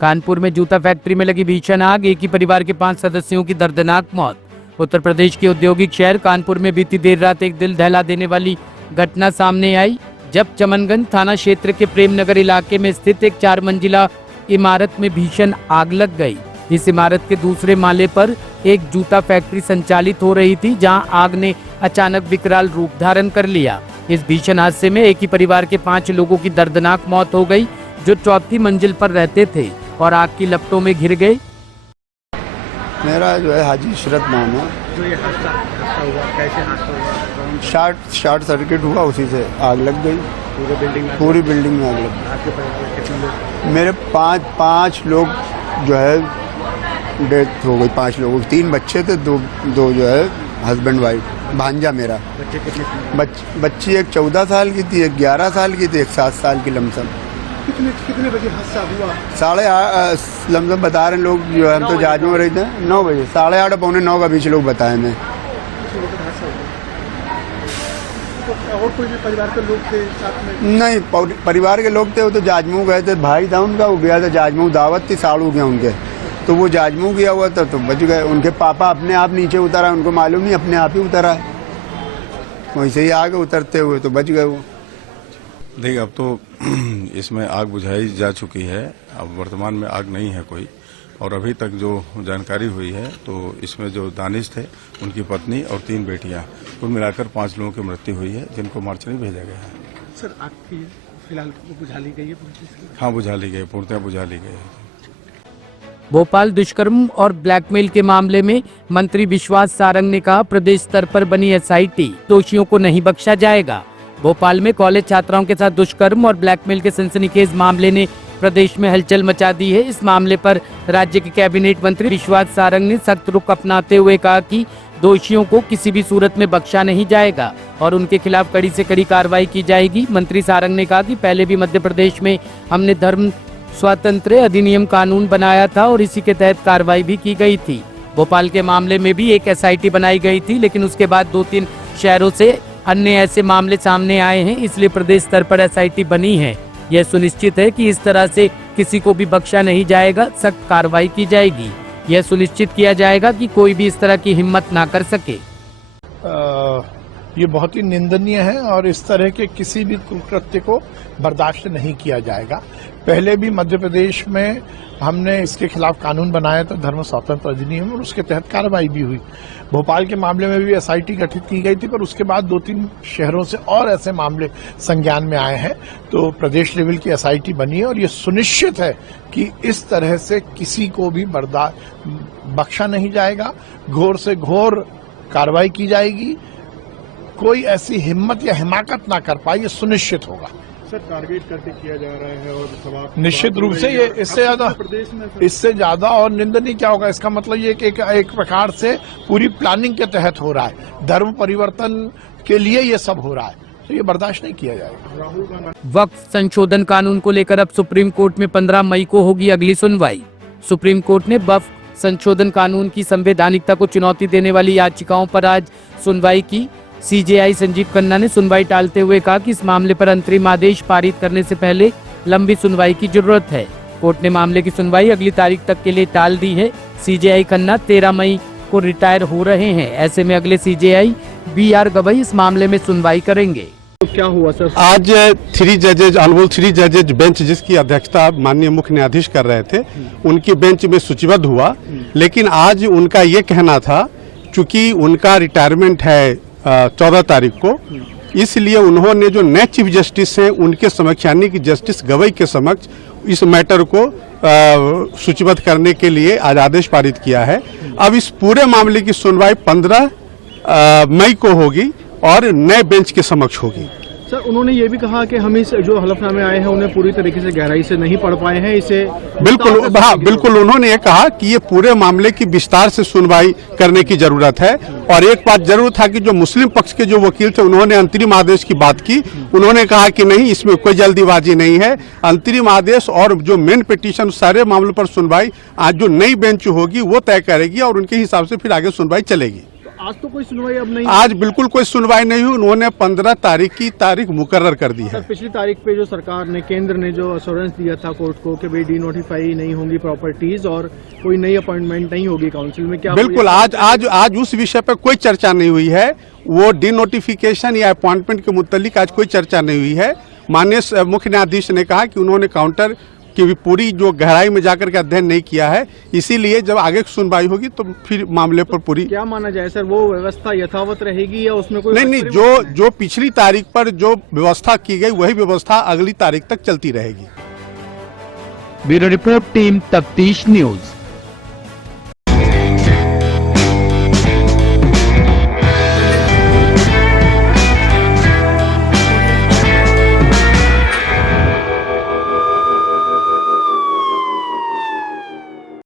कानपुर में जूता फैक्ट्री में लगी भीषण आग, एक ही परिवार के 5 सदस्यों की दर्दनाक मौत। उत्तर प्रदेश के औद्योगिक शहर कानपुर में बीती देर रात एक दिल दहला देने वाली घटना सामने आई, जब चमनगंज थाना क्षेत्र के प्रेमनगर इलाके में स्थित एक 4 मंजिला इमारत में भीषण आग लग गई। इस इमारत के दूसरे माले पर एक जूता फैक्ट्री संचालित हो रही थी, जहां आग ने अचानक विकराल रूप धारण कर लिया। इस भीषण हादसे में एक ही परिवार के 5 लोगों की दर्दनाक मौत हो गई, जो 4थी मंजिल पर रहते थे और आग की लपटों में घिर गए। मेरा जो है हाजी इशरत नाम है। जो ये हादसा हुआ, कैसे हादसा हुआ? शॉर्ट सर्किट हुआ, उसी से आग लग गई। पूरी बिल्डिंग में आग लग गई। आपके परिवार में कितने लोग? मेरे पाँच लोग जो है डेथ हो गई। 5 लोगों, 3 बच्चे थे, दो जो है हस्बैंड वाइफ, भांजा मेरा। बच्चे कितने? बच्ची एक 14 साल की थी, एक 11 साल की थी, एक 7 साल की लमसम। कितने बजे हादसा हुआ? 8:30 लमसम बता रहे लोग, जो है हम तो जहाज में रहे थे। 9 बजे, 8:30 पौने 9 का बीच लोग बताए मैं। और कोई भी परिवार के लोग थे साथ में? नहीं, परिवार के लोग थे, वो तो जाजमऊ गए थे। भाई था उनका, वो गया था जाजमऊ, दावत थी, साड़ू गया उनके, तो वो जाजमऊ गया हुआ था, तो बच गए। उनके पापा अपने आप नीचे उतरा, उनको मालूम नहीं, अपने आप ही उतरा है। वैसे ही आगे उतरते हुए तो बच गए वो। देखिए, अब तो इसमें आग बुझाई जा चुकी है। अब वर्तमान में आग नहीं है कोई, और अभी तक जो जानकारी हुई है तो इसमें जो दानिश थे, उनकी पत्नी और 3 बेटियां, कुल मिलाकर 5 लोगों की मृत्यु हुई है, जिनको मार्चरी भेजा गया है। सर, आग की फिलहाल बुझा ली गई है? हाँ, बुझा ली गई, पूर्णतः बुझा ली गई है। भोपाल दुष्कर्म और ब्लैकमेल के मामले में मंत्री विश्वास सारंग ने कहा, प्रदेश स्तर पर बनी SIT दोषियों को नहीं बख्शा जाएगा। भोपाल में कॉलेज छात्राओं के साथ दुष्कर्म और ब्लैकमेल के सनसनीखेज मामले ने प्रदेश में हलचल मचा दी है। इस मामले पर राज्य के कैबिनेट मंत्री विश्वास सारंग ने सख्त रुख अपनाते हुए कहा कि दोषियों को किसी भी सूरत में बख्शा नहीं जाएगा और उनके खिलाफ कड़ी से कड़ी कार्रवाई की जाएगी। मंत्री सारंग ने कहा कि पहले भी मध्य प्रदेश में हमने धर्म स्वातंत्र्य अधिनियम कानून बनाया था और इसी के तहत कार्रवाई भी की गई थी। भोपाल के मामले में भी एक SIT बनाई गई थी, लेकिन उसके बाद 2-3 शहरों से अन्य ऐसे मामले सामने आए हैं, इसलिए प्रदेश स्तर पर SIT बनी है। यह सुनिश्चित है कि इस तरह से किसी को भी बख्शा नहीं जाएगा, सख्त कार्रवाई की जाएगी। यह सुनिश्चित किया जाएगा कि कोई भी इस तरह की हिम्मत ना कर सके। ये बहुत ही निंदनीय है और इस तरह के किसी भी कुकृत्य को बर्दाश्त नहीं किया जाएगा। पहले भी मध्य प्रदेश में हमने इसके खिलाफ कानून बनाया था, धर्म स्वातंत्र अधिनियम, और उसके तहत कार्रवाई भी हुई। भोपाल के मामले में भी SIT गठित की गई थी, पर उसके बाद 2-3 शहरों से और ऐसे मामले संज्ञान में आए हैं, तो प्रदेश लेवल की SIT बनी है और ये सुनिश्चित है कि इस तरह से किसी को भी बख्शा नहीं जाएगा, घोर से घोर कार्रवाई की जाएगी। कोई ऐसी हिम्मत या हिमाकत ना कर पाए, ये सुनिश्चित होगा। सर, टारगेट करके किया जा रहा है और निश्चित रूप से ये इससे ज्यादा और निंदनीय क्या होगा? इसका मतलब ये एक प्रकार से पूरी प्लानिंग के तहत हो रहा है, धर्म परिवर्तन के लिए ये सब हो रहा है, तो ये बर्दाश्त नहीं किया जाएगा। वक्फ संशोधन कानून को लेकर अब सुप्रीम कोर्ट में 15 मई को होगी अगली सुनवाई। सुप्रीम कोर्ट ने वक्फ संशोधन कानून की संवैधानिकता को चुनौती देने वाली याचिकाओं पर आज सुनवाई की। CJI संजीव खन्ना ने सुनवाई टालते हुए कहा कि इस मामले पर अंतरिम आदेश पारित करने से पहले लंबी सुनवाई की जरूरत है। कोर्ट ने मामले की सुनवाई अगली तारीख तक के लिए टाल दी है। CJI खन्ना 13 मई को रिटायर हो रहे हैं, ऐसे में अगले CJI BR गवई इस मामले में सुनवाई करेंगे। तो क्या हुआ सर? आज 3 जजेज बेंच, जिसकी अध्यक्षता माननीय मुख्य न्यायाधीश कर रहे थे, उनकी बेंच में सूचीबद्ध हुआ, लेकिन आज उनका ये कहना था, चूंकि उनका रिटायरमेंट है 14 तारीख को, इसलिए उन्होंने जो नए चीफ जस्टिस हैं उनके समक्ष, यानी कि जस्टिस गवई के समक्ष इस मैटर को सूचीबद्ध करने के लिए आज आदेश पारित किया है। अब इस पूरे मामले की सुनवाई 15 मई को होगी और नए बेंच के समक्ष होगी। सर, उन्होंने ये भी कहा कि हम इस जो हलफनामे आए हैं उन्हें पूरी तरीके से गहराई से नहीं पढ़ पाए हैं, इसे बिल्कुल, हाँ बिल्कुल, उन्होंने ये कहा कि ये पूरे मामले की विस्तार से सुनवाई करने की जरूरत है। और एक बात जरूर था कि जो मुस्लिम पक्ष के जो वकील थे, उन्होंने अंतरिम आदेश की बात की। उन्होंने कहा कि नहीं, इसमें कोई जल्दीबाजी नहीं है, अंतरिम आदेश और जो मेन पिटीशन, सारे मामलों पर सुनवाई आज जो नई बेंच होगी वो तय करेगी और उनके हिसाब से फिर आगे सुनवाई चलेगी। आज तो कोई सुनवाई अब नहीं? आज बिल्कुल कोई सुनवाई नहीं हुई। उन्होंने 15 तारीख की तारीख मुकर्रर कर दी है। सर, पिछली तारीख पे जो सरकार ने, केंद्र ने जो अश्योरेंस दिया था कोर्ट को कि भाई डीनोटिफाई नहीं होंगी प्रॉपर्टीज और कोई नई अपॉइंटमेंट नहीं होगी काउंसिल में, क्या बिल्कुल आज उस विषय पर कोई चर्चा नहीं हुई है। वो डीनोटिफिकेशन या अपॉइंटमेंट के मुतालिक आज कोई चर्चा नहीं हुई है। माननीय मुख्य न्यायाधीश ने कहा कि उन्होंने काउंटर की पूरी जो गहराई में जाकर के अध्ययन नहीं किया है, इसीलिए जब आगे सुनवाई होगी तो फिर मामले पर पूरी। क्या माना जाए सर, वो व्यवस्था यथावत रहेगी या उसमें कोई? नहीं, जो पिछली तारीख पर जो व्यवस्था की गई वही व्यवस्था अगली तारीख तक चलती रहेगी। ब्यूरो रिपोर्ट, टीम तफ्तीश न्यूज।